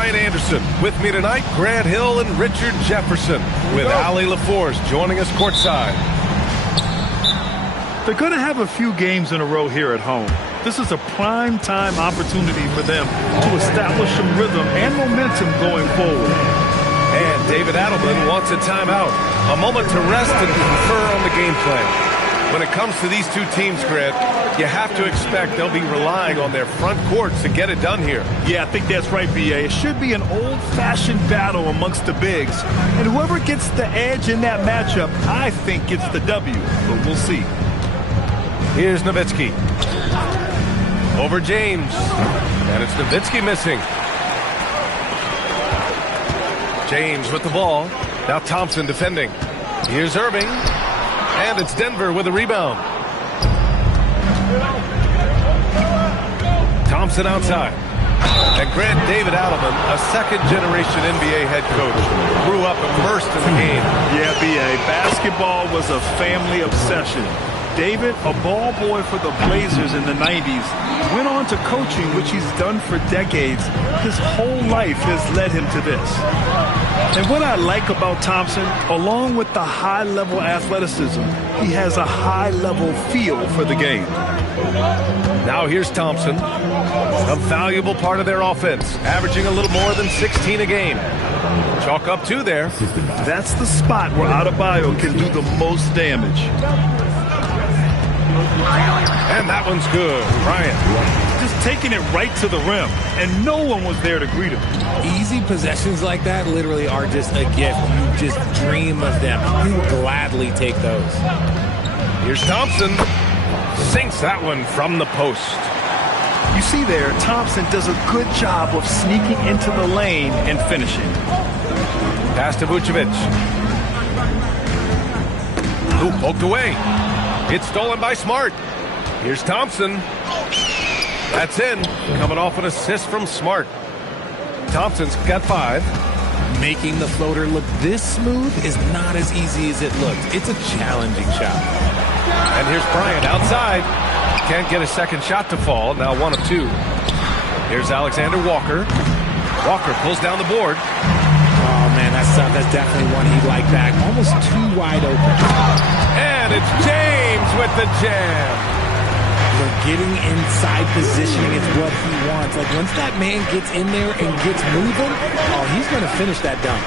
Brian Anderson. With me tonight, Grant Hill and Richard Jefferson, with Allie LaForce joining us courtside. They're going to have a few games in a row here at home. This is a prime time opportunity for them to establish some rhythm and momentum going forward. And David Adelman wants a timeout, a moment to rest and confer on the game plan. When it comes to these two teams, Grant, you have to expect they'll be relying on their front courts to get it done here. Yeah, I think that's right, B.A. It should be an old-fashioned battle amongst the bigs. And whoever gets the edge in that matchup, I think gets the W. But we'll see. Here's Nowitzki. Over James. And it's Nowitzki missing. James with the ball. Now Thompson defending. Here's Irving. And it's Denver with a rebound. Thompson outside. And Grant, David Adelman, a second-generation NBA head coach, grew up immersed in the game. Yeah, B.A. Basketball was a family obsession. David, a ball boy for the Blazers in the 90s, went on to coaching, which he's done for decades. His whole life has led him to this. And what I like about Thompson, along with the high-level athleticism, he has a high-level feel for the game. Now here's Thompson, a valuable part of their offense, averaging a little more than 16 a game. Chalk up 2 there. That's the spot where Adebayo can do the most damage. And that one's good. Bryant. Just taking it right to the rim, and no one was there to greet him. Easy possessions like that literally are just a gift. You just dream of them. You will gladly take those. Here's Thompson. Sinks that one from the post. You see there, Thompson does a good job of sneaking into the lane and finishing. Pass to Vucevic. Ooh, poked away. It's stolen by Smart. Here's Thompson. That's in. Coming off an assist from Smart. Thompson's got 5. Making the floater look this smooth is not as easy as it looked. It's a challenging shot. And here's Bryant outside. Can't get a second shot to fall. Now 1 of 2. Here's Alexander Walker. Walker pulls down the board. Oh, man, that's definitely one he'd like back. Almost too wide open. And it's James with the jam. Getting inside positioning is what he wants. Like, once that man gets in there and gets moving, oh, he's going to finish that dunk.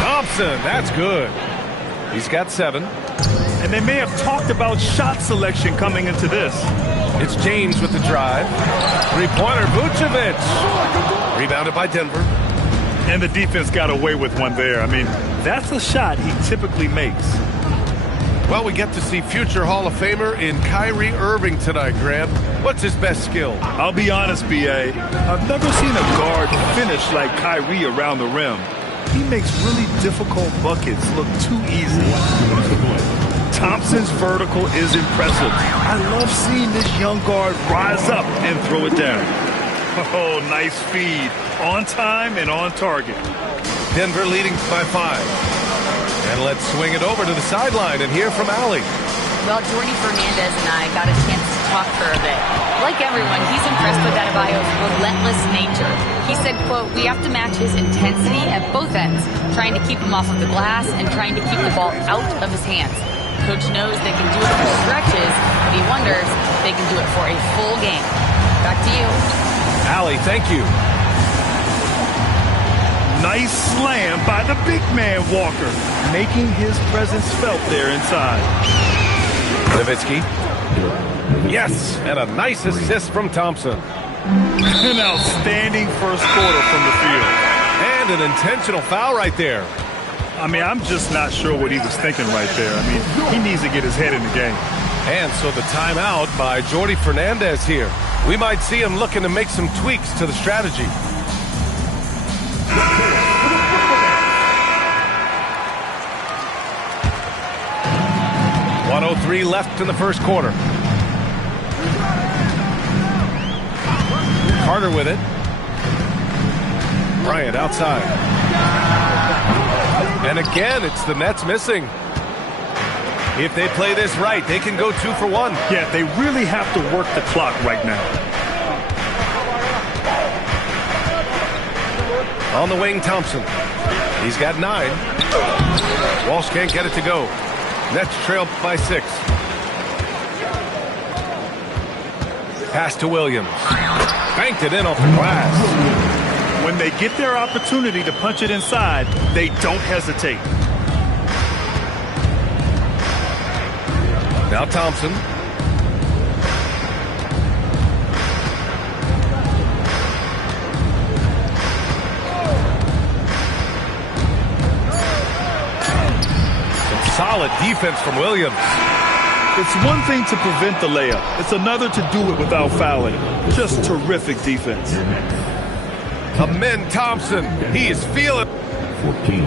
Thompson, that's good. He's got 7. And they may have talked about shot selection coming into this. It's James with the drive. Three-pointer, Vucevic. Rebounded by Denver. And the defense got away with one there. I mean, that's a shot he typically makes. Well, we get to see future Hall of Famer in Kyrie Irving tonight, Grant. What's his best skill? I'll be honest, B.A. I've never seen a guard finish like Kyrie around the rim. He makes really difficult buckets look too easy. Thompson's vertical is impressive. I love seeing this young guard rise up and throw it down. Oh, nice feed. On time and on target. Denver leading by 5. And let's swing it over to the sideline and hear from Allie. Well, Jordy Fernandez and I got a chance to talk for a bit. Like everyone, he's impressed with Adebayo's relentless nature. He said, quote, "We have to match his intensity at both ends, trying to keep him off of the glass and trying to keep the ball out of his hands. Coach knows they can do it for stretches, but he wonders if they can do it for a full game." Back to you. Allie, thank you. Nice slam by the big man, Walker, making his presence felt there inside. Nowitzki. Yes, and a nice assist from Thompson. An outstanding first quarter from the field. And an intentional foul right there. I mean, I'm just not sure what he was thinking right there. I mean, he needs to get his head in the game. And so the timeout by Jordy Fernandez here. We might see him looking to make some tweaks to the strategy. 1:03 left in the first quarter. Carter with it. Bryant outside. And again, it's the Nets missing. If they play this right, they can go 2 for 1. Yeah, they really have to work the clock right now. On the wing, Thompson. He's got 9. Walsh can't get it to go. Nets trail by 6. Pass to Williams. Banked it in off the glass. When they get their opportunity to punch it inside, they don't hesitate. Now Thompson. Some solid defense from Williams. It's one thing to prevent the layup. It's another to do it without fouling. Just terrific defense. Amen Thompson. He is feeling. 14.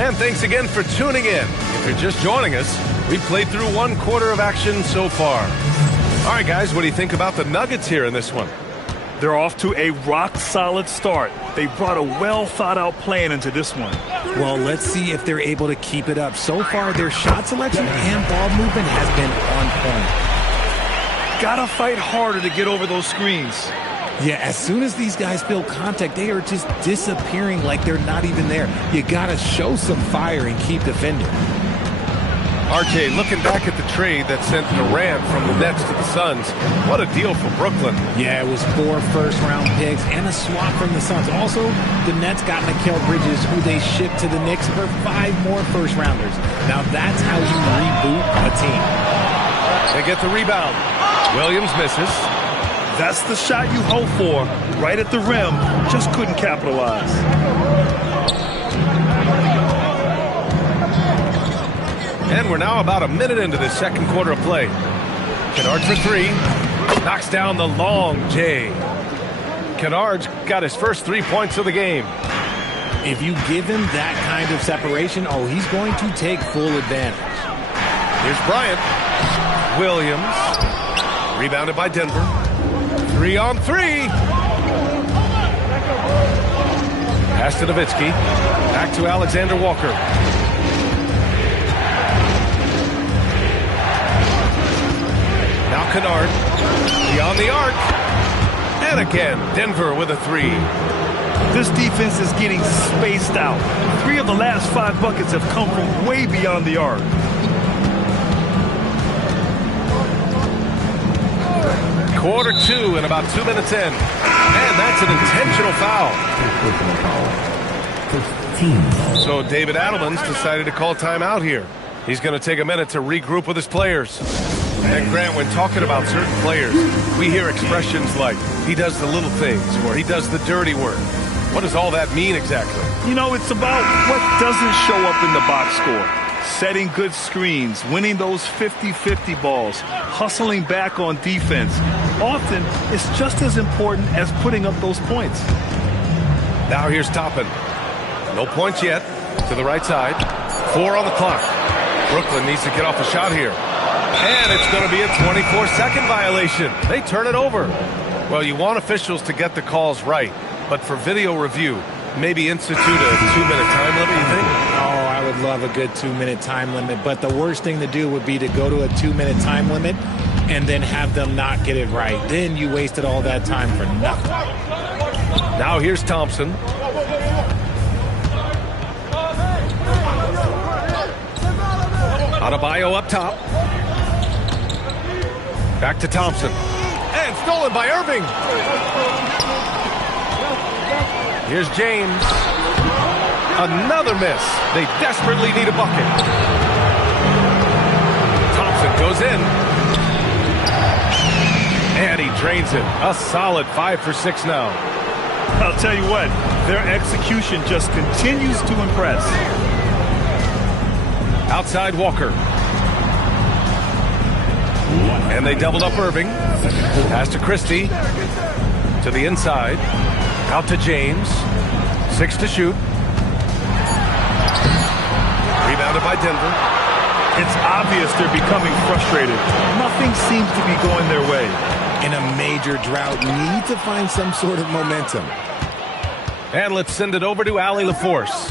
And thanks again for tuning in. If you're just joining us, we played through 1 quarter of action so far. All right, guys, what do you think about the Nuggets here in this one? They're off to a rock-solid start. They brought a well-thought-out plan into this one. Well, let's see if they're able to keep it up. So far, their shot selection and ball movement has been on point. Gotta fight harder to get over those screens. Yeah, as soon as these guys feel contact, they are just disappearing like they're not even there. You gotta show some fire and keep defending. RJ, looking back at the trade that sent Durant from the Nets to the Suns, what a deal for Brooklyn. Yeah, it was 4 first-round picks and a swap from the Suns. Also, the Nets got Mikal Bridges, who they shipped to the Knicks for 5 more first-rounders. Now, that's how you reboot a team. They get the rebound. Williams misses. That's the shot you hope for. Right at the rim, just couldn't capitalize. And we're now about a minute into the second quarter of play. Kennard for 3. Knocks down the long J. Kennard's got his first 3 points of the game. If you give him that kind of separation, oh, he's going to take full advantage. Here's Bryant. Williams. Rebounded by Denver. 3 on 3. Pass to Nowitzki. Back to Alexander Walker. Now Kennard, beyond the arc. And again, Denver with a 3. This defense is getting spaced out. 3 of the last 5 buckets have come from way beyond the arc. Quarter 2 and about 2 minutes in. And that's an intentional foul. So David Adelman's decided to call timeout here. He's going to take a minute to regroup with his players. And Grant, when talking about certain players, we hear expressions like, he does the little things, or he does the dirty work. What does all that mean exactly? You know, it's about what doesn't show up in the box score. Setting good screens, winning those 50-50 balls, hustling back on defense. Often, it's just as important as putting up those points. Now here's Toppin. No points yet. To the right side. 4 on the clock. Brooklyn needs to get off a shot here. And it's going to be a 24-second violation. They turn it over. Well, you want officials to get the calls right, but for video review, maybe institute a 2-minute time limit, you think? Oh, I would love a good 2-minute time limit, but the worst thing to do would be to go to a 2-minute time limit and then have them not get it right. Then you wasted all that time for nothing. Now here's Thompson. Adebayo up top. Back to Thompson. And stolen by Irving. Here's James. Another miss. They desperately need a bucket. Thompson goes in. And he drains it. A solid 5 for 6 now. I'll tell you what, their execution just continues to impress. Outside Walker. And they doubled up Irving. Pass to Christie. To the inside. Out to James. 6 to shoot. Rebounded by Denver. It's obvious they're becoming frustrated. Nothing seems to be going their way. In a major drought, need to find some sort of momentum. And let's send it over to Allie LaForce.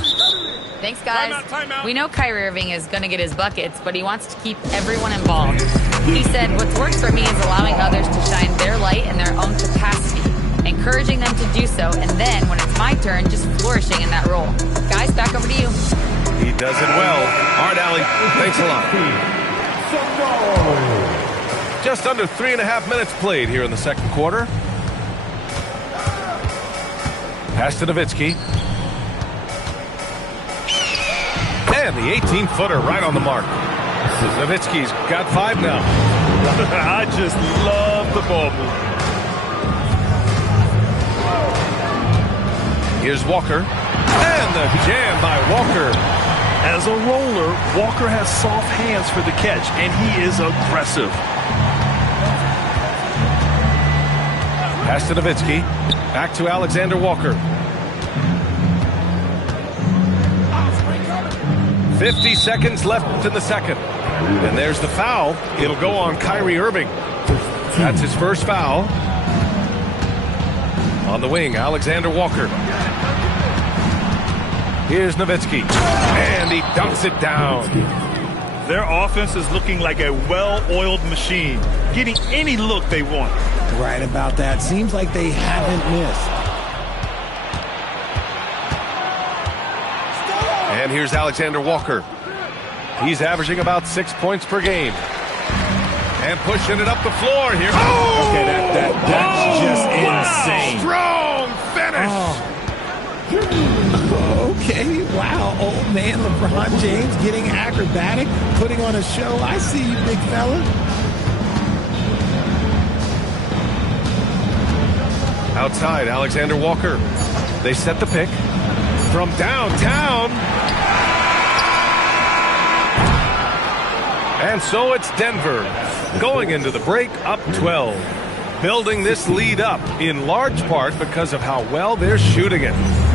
Thanks, guys. Timeout. We know Kyrie Irving is going to get his buckets, but he wants to keep everyone involved. He said, what's worked for me is allowing others to shine their light in their own capacity, encouraging them to do so, and then, when it's my turn, just flourishing in that role. Guys, back over to you. He does it well. All right, Allie, thanks a lot. Just under 3.5 minutes played here in the second quarter. Pass to Nowitzki. And the 18-footer right on the mark. Nowitzki's got 5 now. I just love the ball move. Here's Walker. And the jam by Walker. As a roller, Walker has soft hands for the catch, and he is aggressive. Pass to Nowitzki. Back to Alexander Walker. 50 seconds left in the second. And there's the foul. It'll go on Kyrie Irving. That's his first foul. On the wing, Alexander Walker. Here's Nowitzki. And he dunks it down. Their offense is looking like a well-oiled machine, getting any look they want. Right about that. Seems like they haven't missed. And here's Alexander Walker. He's averaging about 6 points per game. And pushing it up the floor here. Oh! Okay, that's just insane. Strong finish. Okay, wow. Old man LeBron James getting acrobatic, putting on a show. I see you, big fella. Outside, Alexander Walker. They set the pick from downtown. And so it's Denver going into the break up 12. Building this lead up in large part because of how well they're shooting it.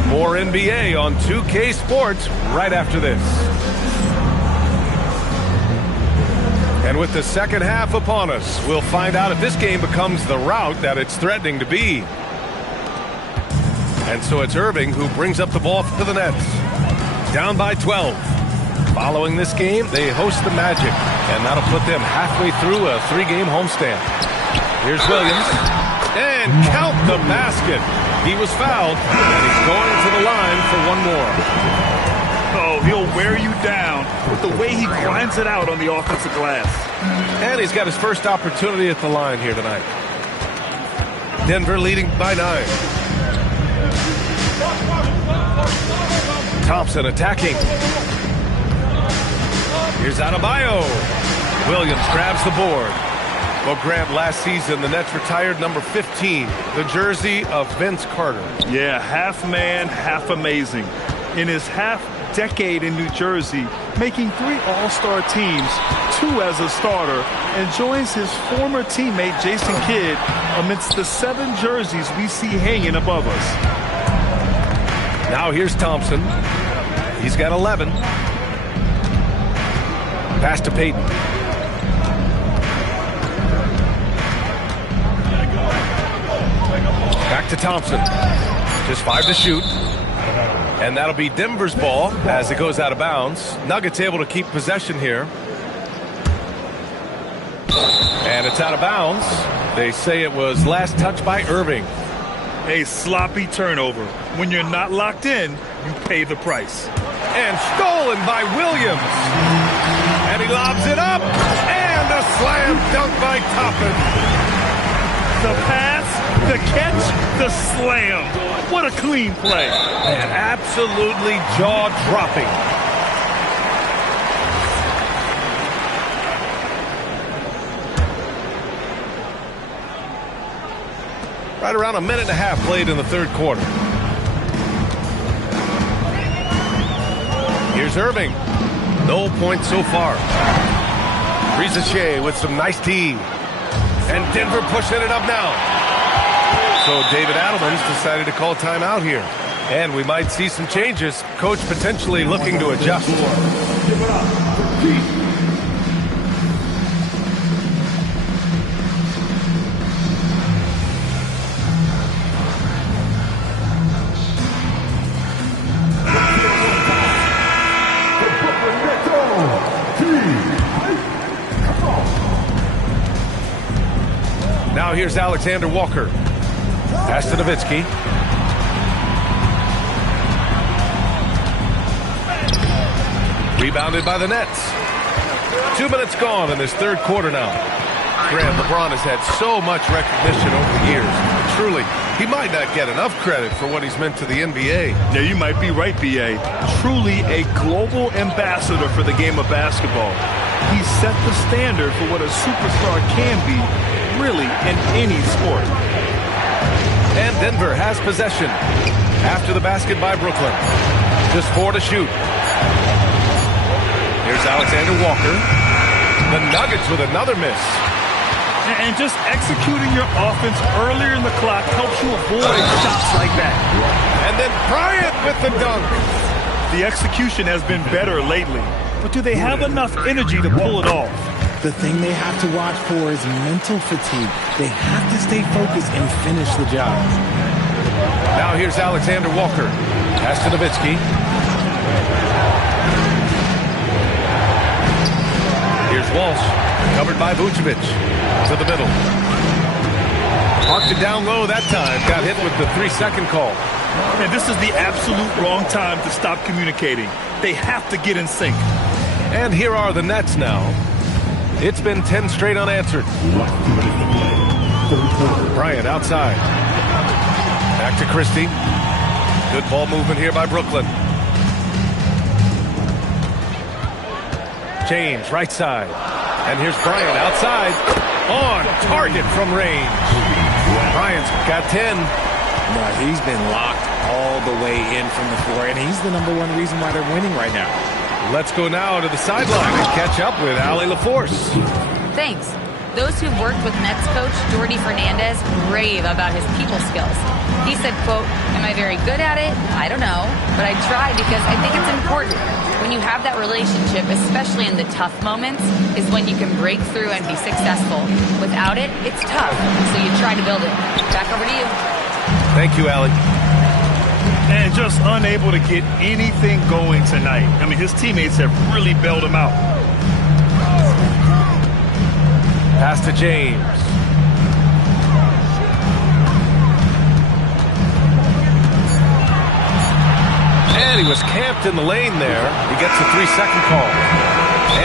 More NBA on 2K Sports right after this. And with the second half upon us, we'll find out if this game becomes the rout that it's threatening to be. And so it's Irving who brings up the ball to the Nets. Down by 12. Following this game, they host the Magic, and that'll put them halfway through a 3-game homestand. Here's Williams, and count the basket. He was fouled, and he's going to the line for one more. Oh, he'll wear you down with the way he grinds it out on the offensive glass. And he's got his first opportunity at the line here tonight. Denver leading by 9. Thompson attacking. Here's Adebayo. Williams grabs the board. Well, Grant, last season, the Nets retired number 15, the jersey of Vince Carter. Yeah, half man, half amazing. In his half-decade in New Jersey, making 3 All-Star teams, 2 as a starter, and joins his former teammate Jason Kidd amidst the 7 jerseys we see hanging above us. Now here's Thompson. He's got 11. Pass to Payton. Back to Thompson. Just 5 to shoot. And that'll be Denver's ball as it goes out of bounds. Nuggets able to keep possession here. And it's out of bounds. They say it was last touched by Irving. A sloppy turnover. When you're not locked in, you pay the price. And stolen by Williams. And he lobs it up. And a slam dunk by Toppin. The pass, the catch, the slam. What a clean play. And absolutely jaw-dropping. Right around 1.5 minutes played in the third quarter. Here's Irving. No points so far. Rizachet with some nice D. And Denver pushing it up now. So David Adelman's decided to call timeout here. And we might see some changes. Coach potentially looking to adjust. Now here's Alexander Walker. Pass to Nowitzki. Rebounded by the Nets. 2 minutes gone in this third quarter now. Grant, LeBron has had so much recognition over the years. Truly, he might not get enough credit for what he's meant to the NBA. Yeah, you might be right, B.A. Truly a global ambassador for the game of basketball. He set the standard for what a superstar can be, really, in any sport. And Denver has possession after the basket by Brooklyn. Just 4 to shoot. Here's Alexander Walker. The Nuggets with another miss. And just executing your offense earlier in the clock helps you avoid shots like that. And then Bryant with the dunk. The execution has been better lately, but do they have enough energy to pull it off? The thing they have to watch for is mental fatigue. They have to stay focused and finish the job. Now here's Alexander Walker. Pass to Nowitzki. Here's Walsh. Covered by Vucevic. To the middle. Parked it down low that time. Got hit with the 3-second call. And this is the absolute wrong time to stop communicating. They have to get in sync. And here are the Nets now. It's been 10 straight unanswered. Bryant outside. Back to Christie. Good ball movement here by Brooklyn. James, right side. And here's Bryant outside. On target from range. Bryant's got 10. No, he's been locked all the way in from the floor, and he's the #1 reason why they're winning right now. Let's go now to the sideline and catch up with Allie LaForce. Thanks. Those who've worked with Nets coach Jordi Fernandez rave about his people skills. He said, quote, "Am I very good at it? I don't know, but I try because I think it's important. When you have that relationship, especially in the tough moments, is when you can break through and be successful. Without it, it's tough, so you try to build it." Back over to you. Thank you, Allie. And just unable to get anything going tonight. I mean, his teammates have really bailed him out. Pass to James. And he was camped in the lane there. He gets a 3-second call.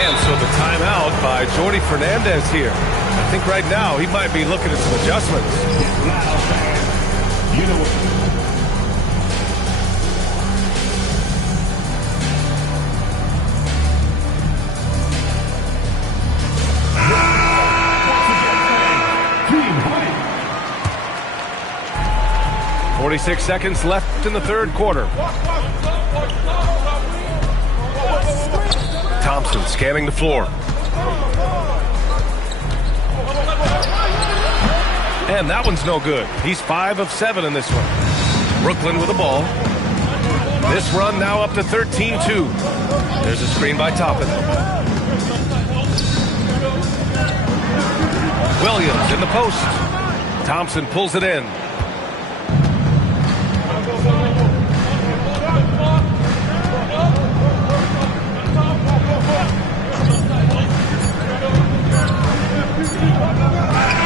And so the timeout by Jordi Fernandez here. I think right now he might be looking at some adjustments. You know what? 46 seconds left in the third quarter. Thompson scanning the floor. And that one's no good. He's 5 of 7 in this one. Brooklyn with the ball. This run now up to 13-2. There's a screen by Toppin. Williams in the post. Thompson pulls it in.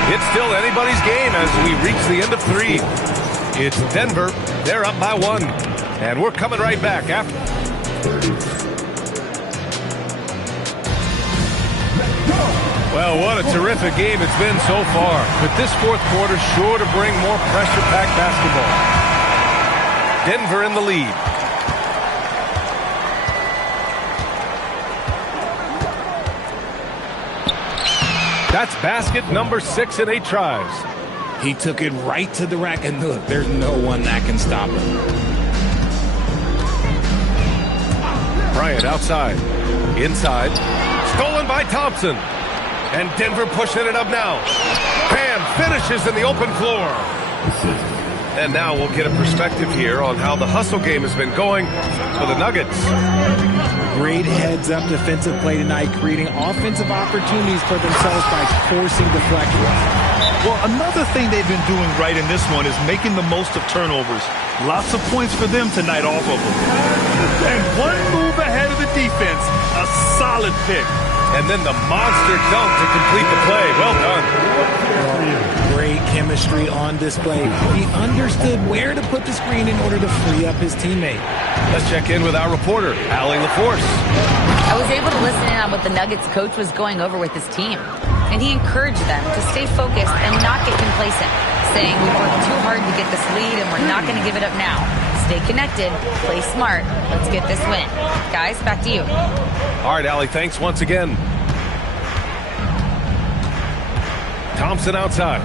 It's still anybody's game as we reach the end of 3. It's Denver. They're up by 1. And we're coming right back after. Well, what a terrific game it's been so far. But this fourth quarter sure to bring more pressure-packed basketball. Denver in the lead. That's basket number 6 in 8 tries. He took it right to the rack, and look, there's no one that can stop him. Bryant outside. Inside. Stolen by Thompson. And Denver pushing it up now. Bam! Finishes in the open floor. And now we'll get a perspective here on how the hustle game has been going for the Nuggets. Great heads-up defensive play tonight, creating offensive opportunities for themselves by forcing deflections. Well, another thing they've been doing right in this one is making the most of turnovers. Lots of points for them tonight off of them. And one move ahead of the defense. A solid pick. And then the monster dunk to complete the play. Well done. Great chemistry on display. He understood where to put the screen in order to free up his teammate. Let's check in with our reporter, Allie LaForce. I was able to listen in on what the Nuggets coach was going over with his team. And he encouraged them to stay focused and not get complacent, saying we worked too hard to get this lead and we're not going to give it up now. Stay connected, play smart, let's get this win. Guys, back to you. All right, Allie, thanks once again. Thompson outside.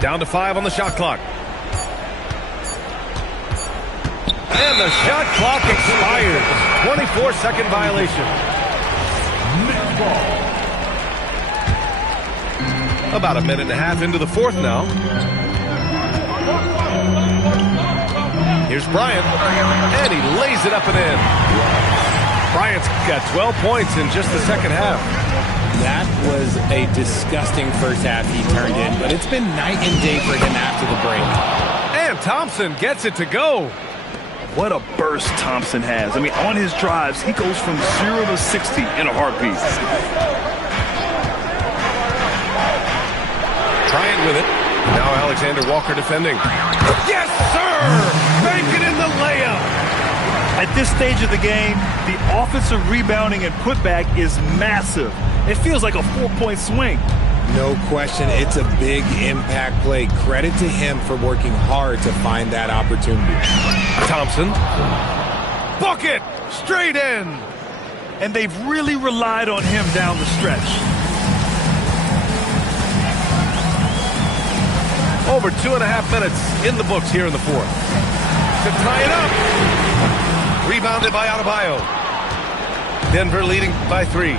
Down to 5 on the shot clock. And the shot clock expires. 24-second violation. About a minute and a half into the fourth now. Here's Bryant. And he lays it up and in. Bryant's got 12 points in just the second half. That was a disgusting first half he turned in, but it's been night and day for him after the break. And Thompson gets it to go. What a burst Thompson has. I mean, on his drives, he goes from 0 to 60 in a heartbeat. Bryant with it. Now Alexander Walker defending. Yes, sir! Bank it in the layup. At this stage of the game, the offensive rebounding and putback is massive. It feels like a 4-point swing. No question, it's a big impact play. Credit to him for working hard to find that opportunity. Thompson. Bucket! Straight in! And they've really relied on him down the stretch. Over 2.5 minutes in the books here in the fourth. To tie it up. Rebounded by Adebayo. Denver leading by 3.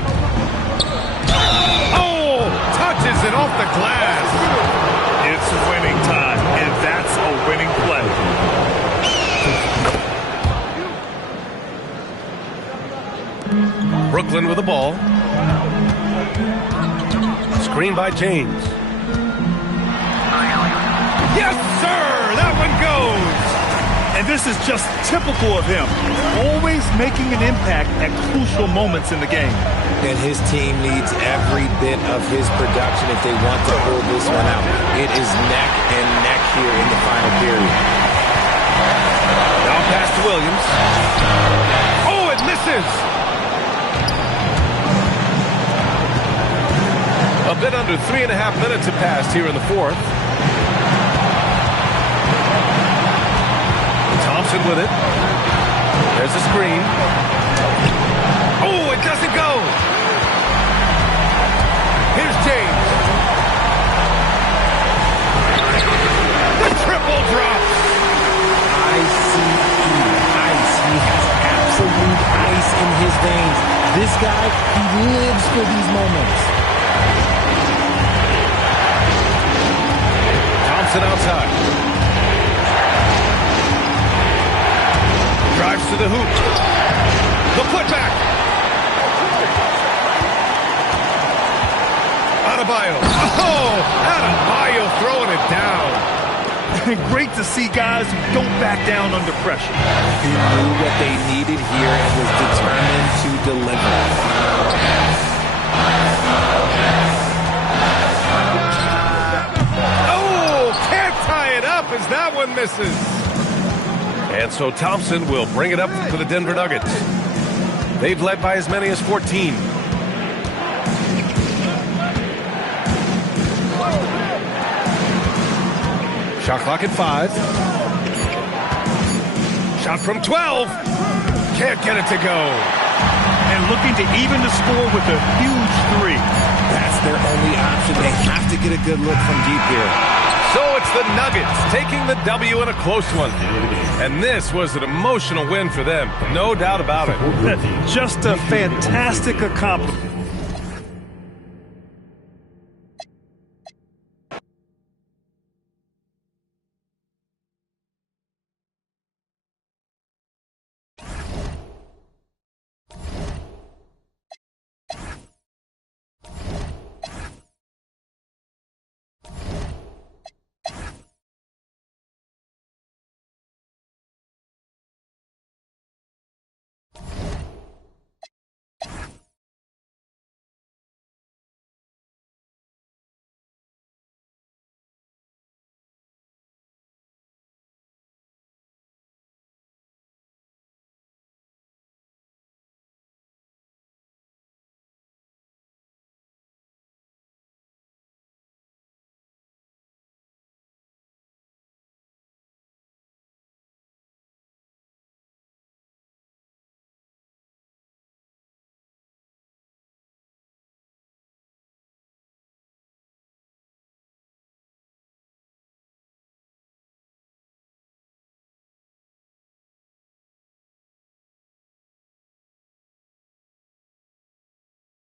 Oh! Touches it off the glass. It's winning time, and that's a winning play. Brooklyn with the ball. Screen by James. Yes, sir! That one goes! And this is just typical of him, always making an impact at crucial moments in the game. And his team needs every bit of his production if they want to pull this one out. It is neck and neck here in the final period. Now pass to Williams. Oh, it misses! A bit under 3.5 minutes have passed here in the fourth. Thompson with it. There's a screen. Oh, it doesn't go. Here's James. The triple drop. Ice. He has absolute ice in his veins. This guy, he lives for these moments. Thompson outside. Drives to the hoop. The putback. Adebayo. Oh, Adebayo throwing it down. Great to see guys who don't back down under pressure. He knew what they needed here and was determined to deliver. Oh, can't tie it up as that one misses. And so Thompson will bring it up for the Denver Nuggets. They've led by as many as 14. Shot clock at 5. Shot from 12. Can't get it to go. And looking to even the score with a huge 3. That's their only option. They have to get a good look from deep here. So it's the Nuggets taking the W in a close one. And this was an emotional win for them. No doubt about it. Just a fantastic accomplishment.